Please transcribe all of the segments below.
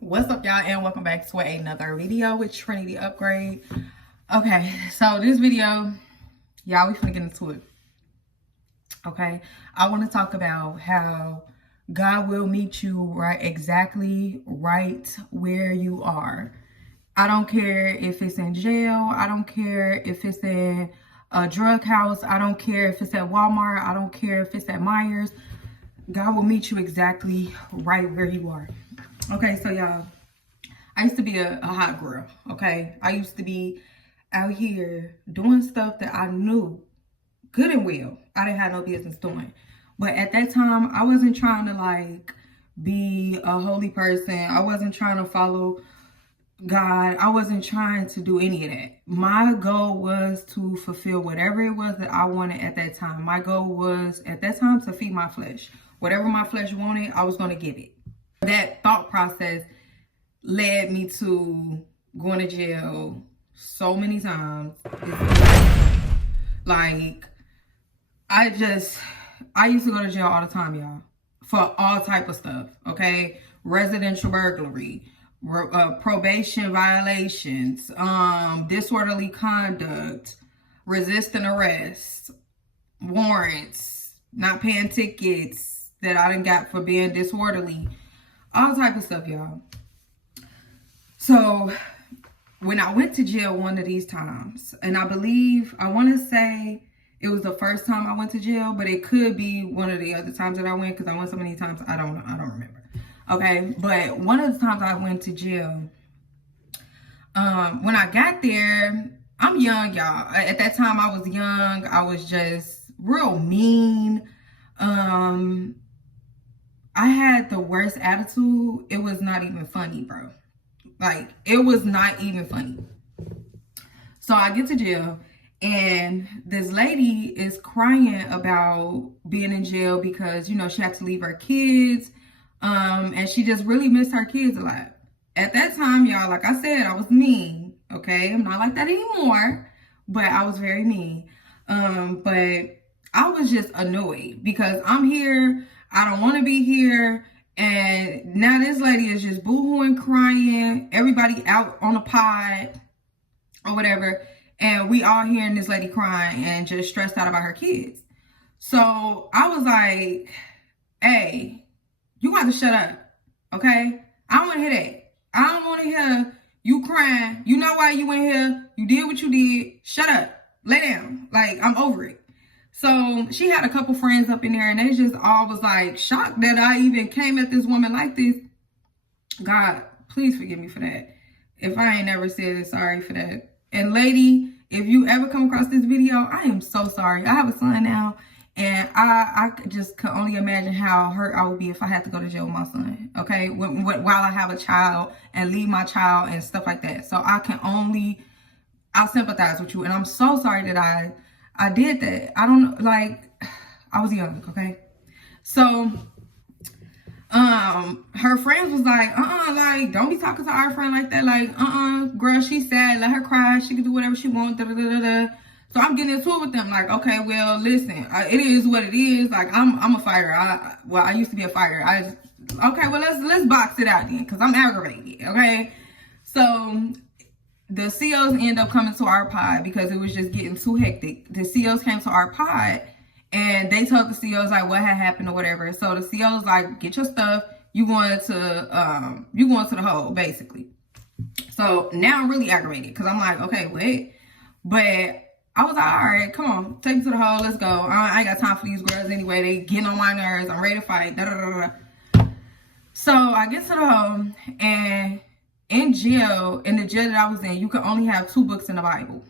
What's up, y'all, and welcome back to another video with Trinity Upgrade. Okay, so this video, y'all, we finna get into it. Okay, I want to talk about how God will meet you exactly right where you are. I don't care if it's in jail. I don't care if it's in a drug house. I don't care if it's at Walmart. I don't care if it's at Myers. God will meet you exactly right where you are. Okay, so y'all, I used to be a hot girl, okay? I used to be out here doing stuff that I knew good and well I didn't have no business doing. But at that time, I wasn't trying to like be a holy person. I wasn't trying to follow God. I wasn't trying to do any of that. My goal was to fulfill whatever it was that I wanted at that time. My goal was at that time to feed my flesh. Whatever my flesh wanted, I was going to give it. That thought process led me to going to jail so many times. Like, I used to go to jail all the time, y'all, for all type of stuff, okay? Residential burglary, probation violations, disorderly conduct, resisting arrest, warrants, not paying tickets that I done got for being disorderly, all type of stuff, y'all. So when I went to jail one of these times, and I want to say it was the first time I went to jail, but it could be one of the other times that I went, because I went so many times, I don't remember. Okay, but one of the times I went to jail, when I got there, I'm young, y'all. At that time, I was young. I was just real mean. I had the worst attitude. It was not even funny, bro. Like, it was not even funny. So I get to jail, and this lady is crying about being in jail because, you know, she had to leave her kids. And she just really missed her kids a lot. At that time, y'all, like I said, I was mean. Okay, I'm not like that anymore, but I was very mean. But I was just annoyed because I'm here. I don't want to be here. And now this lady is just boo-hooing, crying. Everybody out on a pod or whatever. And we all hearing this lady crying and just stressed out about her kids. So I was like, hey, you got to shut up, okay? I don't want to hear that. I don't want to hear you crying. You know why you in here. You did what you did. Shut up. Lay down. Like, I'm over it. So she had a couple friends up in there, and they just all was like shocked that I even came at this woman like this. God, please forgive me for that. If I ain't never said it, sorry for that. And lady, if you ever come across this video, I am so sorry. I have a son now, and I just could only imagine how hurt I would be if I had to go to jail with my son, okay? While I have a child and leave my child and stuff like that. So I sympathize with you, and I'm so sorry that I did that. I don't know, like, I was young, okay? So, her friends was like, like, don't be talking to our friend like that. Like, girl, she's sad. Let her cry. She can do whatever she wants. Da, da, da, da, da. So I'm getting into it with them. Like, okay, well, listen, it is what it is. Like, I'm a fighter. I used to be a fighter. Okay, well, let's box it out then, because I'm aggravated, okay? So the COs end up coming to our pod because it was just getting too hectic. The COs came to our pod, and they told the COs like what had happened or whatever. So the COs like, get your stuff. You going to the hole, basically. So now I'm really aggravated because I'm like, okay, wait. But I was like, all right, come on, take me to the hole. Let's go. I ain't got time for these girls anyway. They getting on my nerves. I'm ready to fight. Da, da, da, da. So I get to the hole, and in the jail that I was in, you could only have 2 books in the Bible,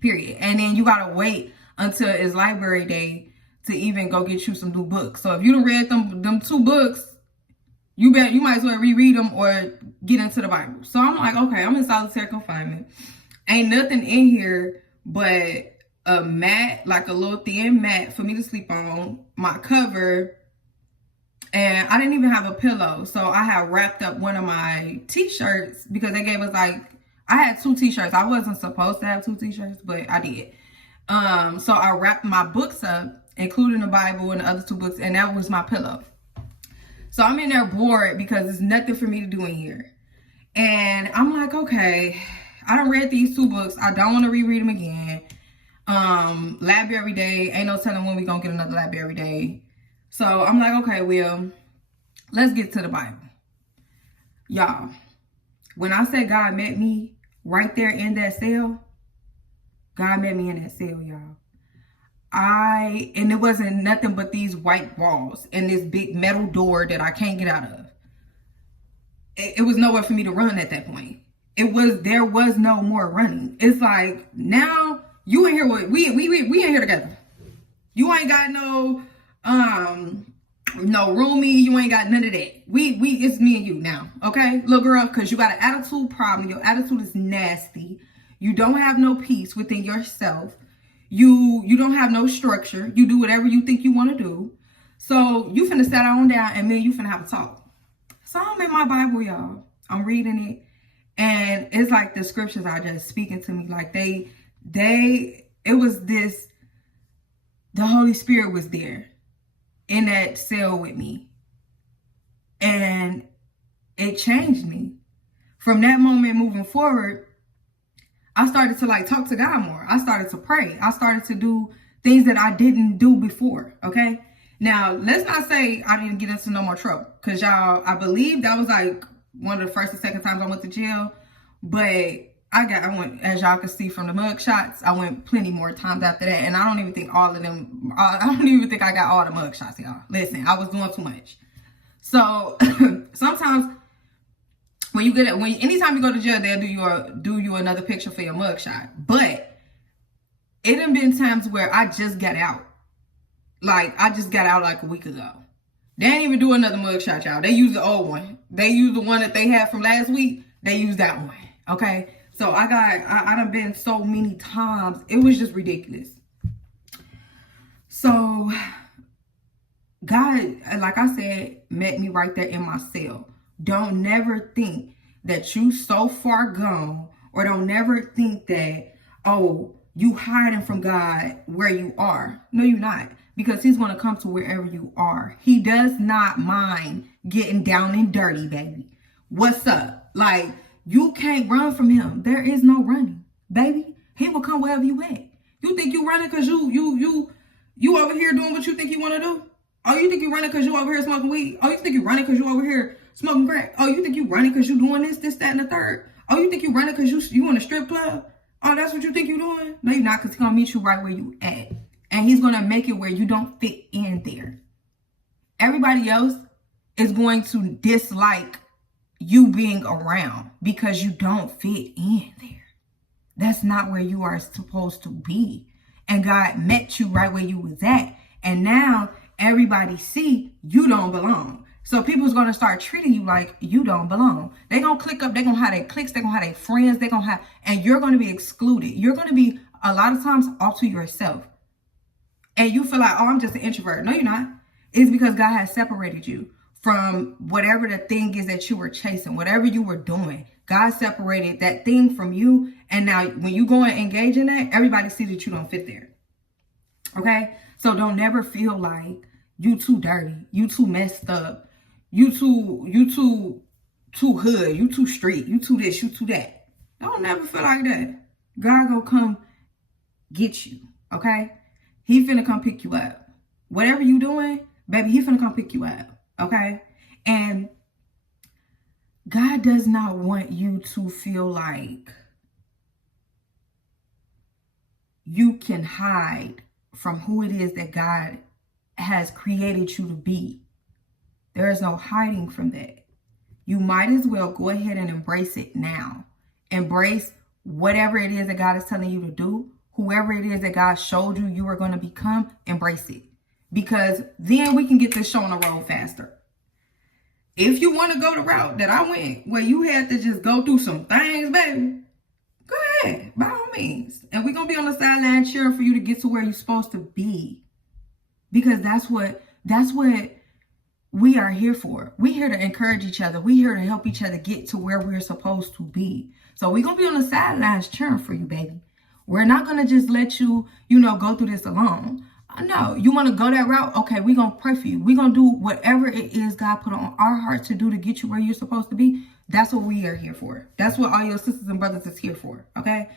period. And then you gotta wait until it's library day to even go get you some new books. So if you done read them 2 books, you might as well reread them or get into the Bible. So I'm like, okay, I'm in solitary confinement. Ain't nothing in here but a mat, like a little thin mat for me to sleep on, my cover, and I didn't even have a pillow. So I had wrapped up one of my t-shirts because they gave us like, I had 2 t-shirts. I wasn't supposed to have 2 t-shirts, but I did. So I wrapped my books up, including the Bible and the other 2 books, and that was my pillow. So So I'm in there bored because there's nothing for me to do in here. And I'm like, okay, I done read these 2 books. I don't want to reread them again. Library day. Ain't no telling when we gonna get another library day. So I'm like, okay, well, let's get to the Bible. Y'all, when I say God met me right there in that cell, God met me in that cell, y'all. And it wasn't nothing but these white walls and this big metal door that I can't get out of. It was nowhere for me to run at that point. There was no more running. It's like, now you in here with, we in here together. You ain't got no roomie, you ain't got none of that. It's me and you now, okay? Little girl, because you got an attitude problem. Your attitude is nasty. You don't have no peace within yourself. You don't have no structure. You do whatever you think you want to do. So you finna sit on down and then you finna have a talk. So I'm in my Bible, y'all. I'm reading it. And it's like the scriptures are just speaking to me. Like the Holy Spirit was there in that cell with me. And it changed me. From that moment moving forward, I started to like talk to God more. I started to pray. I started to do things that I didn't do before. Okay. Now, let's not say I didn't get into no more trouble. Because y'all, I believe that was like one of the first and second times I went to jail. But I went, as y'all can see from the mug shots, I went plenty more times after that. And I don't even think I got all the mug shots, y'all. Listen, I was doing too much. So sometimes anytime you go to jail, they'll do you another picture for your mug shot. But it done been times where I just got out. Like, I just got out like a week ago. They ain't even do another mug shot, y'all. They used the old one. They used the one that they had from last week. They used that one. Okay. So I done been so many times. It was just ridiculous. So God, like I said, met me right there in my cell. Don't never think that you so far gone, or don't never think that, oh, you hiding from God where you are. No, you're not. Because he's going to come to wherever you are. He does not mind getting down and dirty, baby. What's up? Like, you can't run from him. There is no running, baby. He will come wherever you at. You think you running because you over here doing what you think you want to do? Oh, you think you running because you over here smoking weed? Oh, you think you running because you over here smoking crack? Oh, you think you running because you doing this, that, and the third? Oh, you think you running because you in a strip club? Oh, that's what you think you doing? No, you're not, because he's going to meet you right where you at. And he's going to make it where you don't fit in there. Everybody else is going to dislike you being around because you don't fit in there. That's not where you are supposed to be. And God met you right where you was at. And now everybody see you don't belong. So people's going to start treating you like you don't belong. They're going to click up. They're going to have their cliques. They're going to have their friends. They're going to have, and you're going to be excluded. You're going to be a lot of times off to yourself. And you feel like, oh, I'm just an introvert. No, you're not. It's because God has separated you from whatever the thing is that you were chasing, whatever you were doing. God separated that thing from you. And now when you go and engage in that, everybody sees that you don't fit there. Okay? So don't never feel like you too dirty, you too messed up, you too hood, you too street, you too this, you too that. Don't never feel like that. God gonna come get you. Okay? He finna come pick you up. Whatever you doing, baby, he finna come pick you up. Okay? And God does not want you to feel like you can hide from who it is that God has created you to be. There is no hiding from that. You might as well go ahead and embrace it now. Embrace whatever it is that God is telling you to do. Whoever it is that God showed you are going to become, embrace it. Because then we can get this show on the road faster. If you want to go the route that I went, where you had to just go through some things, baby, go ahead, by all means. And we're going to be on the sideline cheering for you to get to where you're supposed to be. Because that's what we are here for. We're here to encourage each other. We're here to help each other get to where we're supposed to be. So we're going to be on the sidelines cheering for you, baby. We're not going to just let you, go through this alone. No, you want to go that route? Okay, we're going to pray for you. We're going to do whatever it is God put on our hearts to do to get you where you're supposed to be. That's what we are here for. That's what all your sisters and brothers is here for, okay?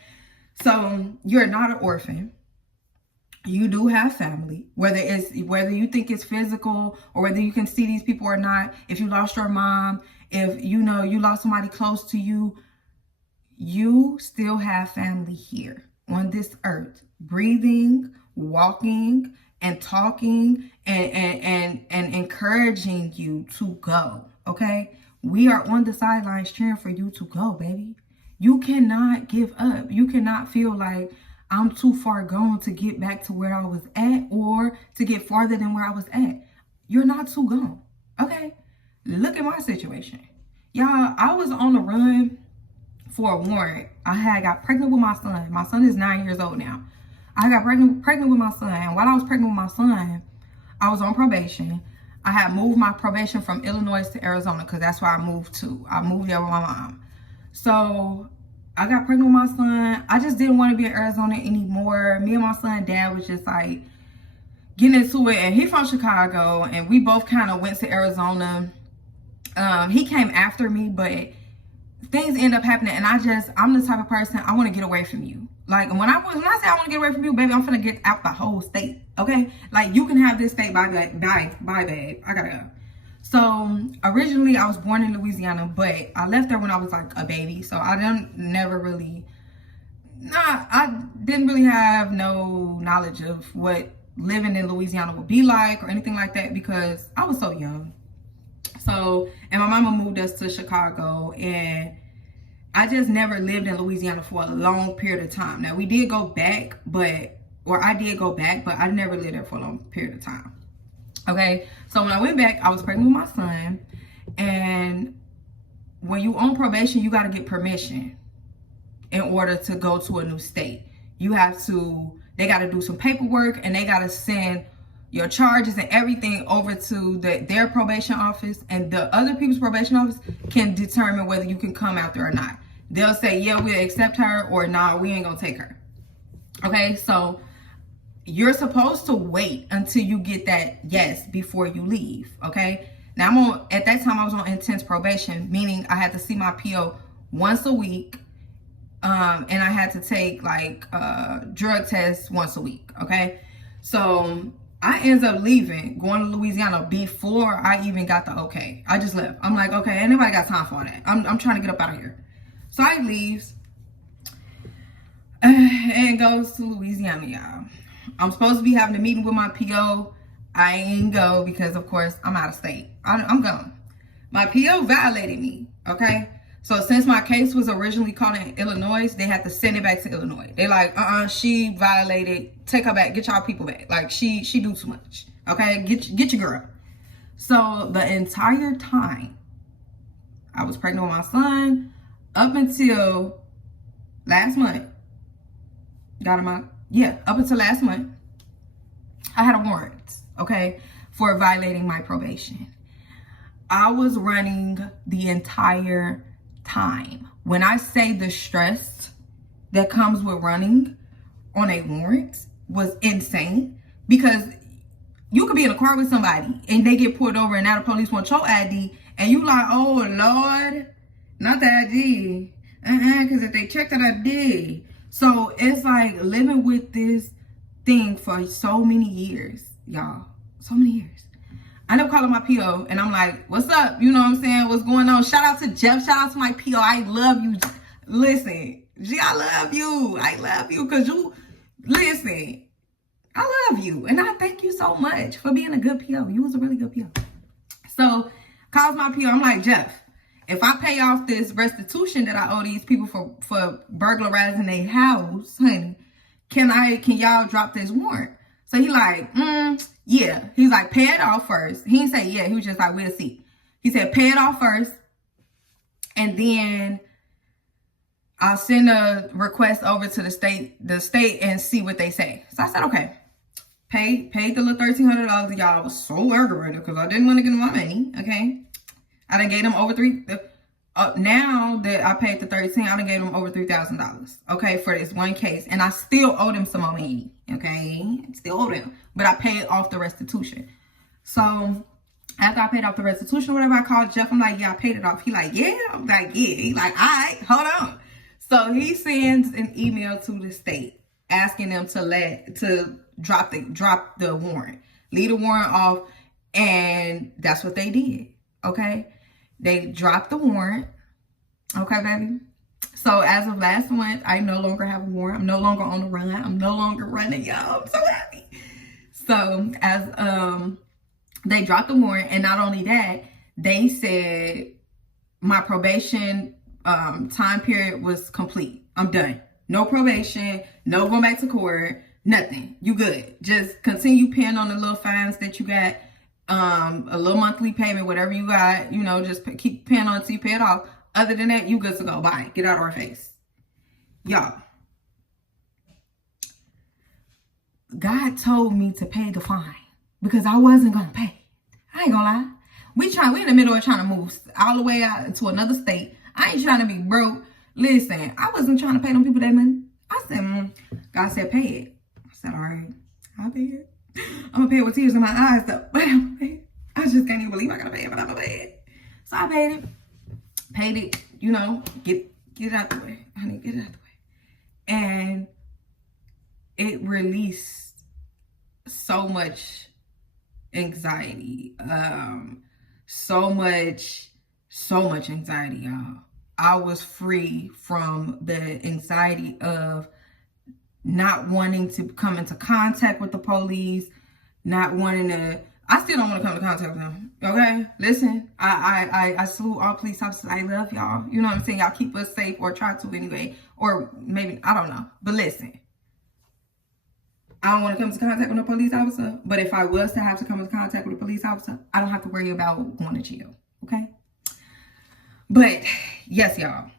So you're not an orphan. You do have family, whether you think it's physical or whether you can see these people or not. If you lost your mom, if you lost somebody close to you, you still have family here on this earth, breathing, walking, and talking, and encouraging you to go. Okay, we are on the sidelines cheering for you to go, baby. You cannot give up. You cannot feel like I'm too far gone to get back to where I was at or to get farther than where I was at. You're not too gone. Okay? Look at my situation. Y'all, I was on the run for a warrant. I got pregnant with my son. My son is 9 years old now. I got pregnant with my son. And while I was pregnant with my son, I was on probation. I had moved my probation from Illinois to Arizona because that's where I moved to. I moved there with my mom. So I got pregnant with my son. I just didn't want to be in Arizona anymore. Me and my son dad was just like getting into it. And he from Chicago. And we both kind of went to Arizona. He came after me, but things end up happening. And I'm the type of person, I want to get away from you. Like when I say I want to get away from you, baby, I'm finna get out the whole state. Okay? Like you can have this state. Bye, babe. I gotta go. So originally I was born in Louisiana, but I left there when I was like a baby. So I didn't really have no knowledge of what living in Louisiana would be like or anything like that because I was so young. So, and my mama moved us to Chicago, and I just never lived in Louisiana for a long period of time. Now we did go back, I did go back, but I never lived there for a long period of time. Okay, so when I went back, I was pregnant with my son, and when you on probation, you got to get permission in order to go to a new state. They got to do some paperwork, and they got to send your charges and everything over to their probation office, and the other people's probation office can determine whether you can come out there or not. They'll say, yeah, we'll accept her, or nah, we ain't gonna take her. Okay, so you're supposed to wait until you get that yes before you leave. Okay, now at that time I was on intense probation, meaning I had to see my PO once a week, and I had to take like drug tests once a week. Okay, so I ended up leaving, going to Louisiana before I even got the okay. I just left. I'm like, okay, ain't nobody got time for that. I'm trying to get up out of here. So I leaves and goes to Louisiana, y'all. I'm supposed to be having a meeting with my PO. I ain't go because, of course, I'm out of state. I'm gone. My PO violated me, okay? So since my case was originally caught in Illinois, they had to send it back to Illinois. They like, she violated. Take her back. Get y'all people back. Like she do too much. Okay, get your girl. So the entire time I was pregnant with my son, up until last month, up until last month, I had a warrant, okay, for violating my probation. I was running the entire time. When I say the stress that comes with running on a warrant was insane, because you could be in a car with somebody and they get pulled over and now the police want your ID and you like, oh Lord, not the ID, because if they check that ID. So it's like living with this thing for so many years, y'all, so many years. I end up calling my PO and I'm like, what's up? You know what I'm saying? What's going on? Shout out to Jeff. Shout out to my PO. I love you. Listen, G, I love you. I love you because you, listen, I love you. And I thank you so much for being a good PO. You was a really good PO. So calls my PO. I'm like, Jeff, if I pay off this restitution that I owe these people for burglarizing their house, honey, can y'all drop this warrant? So he like, yeah. He's like, pay it off first. He didn't say yeah. He was just like, we'll see. He said, pay it off first. And then I'll send a request over to the state and see what they say. So I said, okay. Paid the little $1,300. Y'all was so aggravated because I didn't want to give them my money. Okay. I done gave them over now that I paid the $13, I done gave them over $3,000. Okay. For this one case. And I still owe them some more money. okay? Still owe them. But I paid off the restitution. So after I paid off the restitution, whatever, I called Jeff. I'm like, yeah, I paid it off. He like, yeah. I'm like, yeah. He like, all right, hold on. So he sends an email to the state asking them to drop the warrant, leave the warrant off, and that's what they did. Okay, they dropped the warrant. Okay, baby. So as of last month, I no longer have a warrant. I'm no longer on the run. I'm no longer running, y'all. I'm so happy. So as they dropped the warrant, and not only that, they said my probation time period was complete. I'm done. No probation, no going back to court, nothing. You good. Just continue paying on the little fines that you got, a little monthly payment, whatever you got, you know, just keep paying on until you pay it off. Other than that, you good to go. Bye. Get out of our face. Y'all, God told me to pay the fine because I wasn't going to pay. I ain't gonna lie. We in the middle of trying to move all the way out to another state. I ain't trying to be broke. Listen, I wasn't trying to pay them people that money. I said, God said, pay it. I said, all right, I'll pay it. I'm gonna pay it with tears in my eyes though. But I'm gonna pay it. I just can't even believe I gotta pay it, but I'm gonna pay it. So I paid it. Paid it, you know, get it out the way. Honey, get it out the way. And it released so much anxiety. So much anxiety, y'all. I was free from the anxiety of not wanting to come into contact with the police, not wanting to. I still don't want to come into contact with them. Okay, listen, I salute all police officers. I love y'all. You know what I'm saying? Y'all keep us safe, or try to anyway, or maybe I don't know. But listen, I don't want to come into contact with a police officer. But if I was to have to come into contact with a police officer, I don't have to worry about going to jail. Okay. But yes, y'all,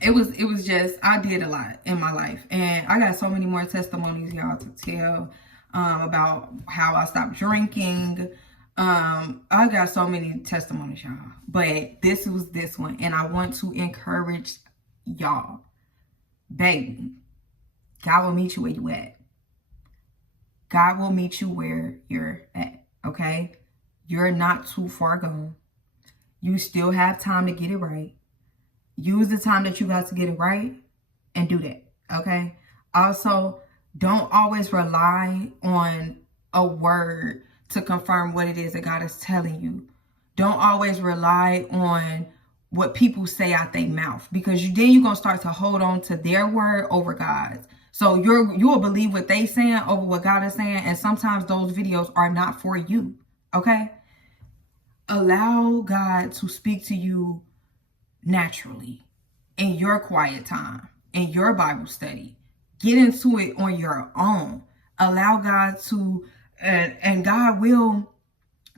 it was just, I did a lot in my life, and I got so many more testimonies, y'all, to tell about how I stopped drinking. I got so many testimonies, y'all, but this was this one, and I want to encourage y'all, baby, God will meet you where you at. God will meet you where you're at. Okay, you're not too far gone. You still have time to get it right. Use the time that you got to get it right and do that, okay? Also, don't always rely on a word to confirm what it is that God is telling you. Don't always rely on what people say out their mouth, because then you're going to start to hold on to their word over God's. So you'll believe what they saying over what God is saying, and sometimes those videos are not for you, okay? Allow God to speak to you naturally in your quiet time, in your Bible study. Get into it on your own. Allow God to, and God will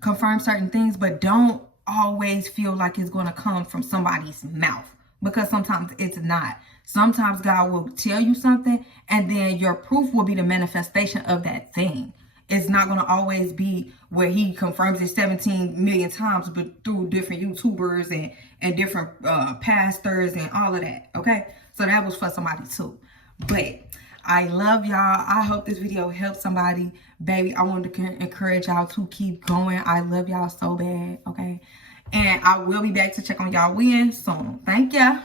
confirm certain things, but don't always feel like it's going to come from somebody's mouth, because sometimes it's not. Sometimes God will tell you something, and then your proof will be the manifestation of that thing. It's not going to always be where he confirms it 17 million times, but through different YouTubers and different pastors and all of that. Okay. So that was for somebody too. But I love y'all. I hope this video helped somebody. Baby, I wanted to encourage y'all to keep going. I love y'all so bad. Okay. And I will be back to check on y'all soon. Thank ya.